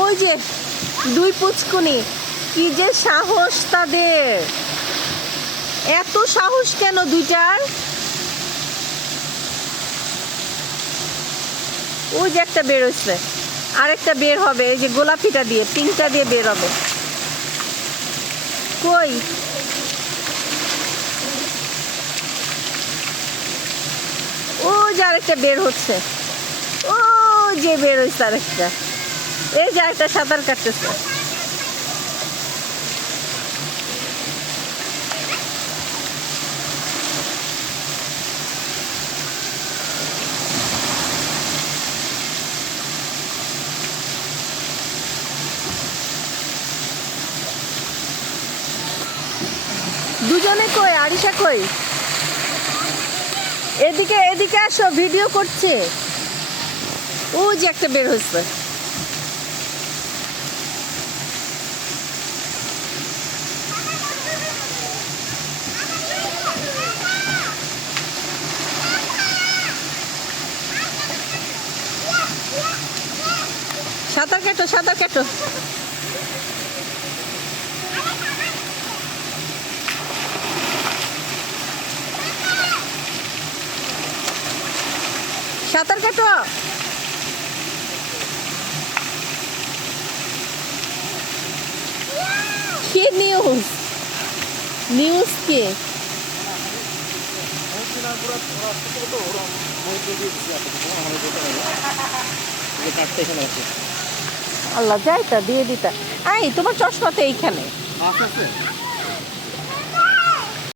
ওই যে দুই পুচকুনি, কি যে সাহস তাদের! এত সাহস কেন দুইটার? ওই যে একটা বের হচ্ছে, আরেকটা বের হবে। এই যে গোলাপিটা দিয়ে, পিঙ্কটা দিয়ে বের হবে। কই? ও যে আরেকটা বের হচ্ছে, ও যে বের হচ্ছে আরেকটা। এই যে আরেকটা সাঁতার কাটতেছে। দুজনে কই? আরিশা কই? এদিকে এদিকে আসো, ভিডিও করছে। ও যে একটা বের হচ্ছে। সাঁতার কাটো, সাঁতার কাটো। সাঁতার কাটো। কি নিউজ? নিউজ কি? আল্লাহ, যাই তা দিয়ে দিতা। এই তোমার চশমা তো এইখানে।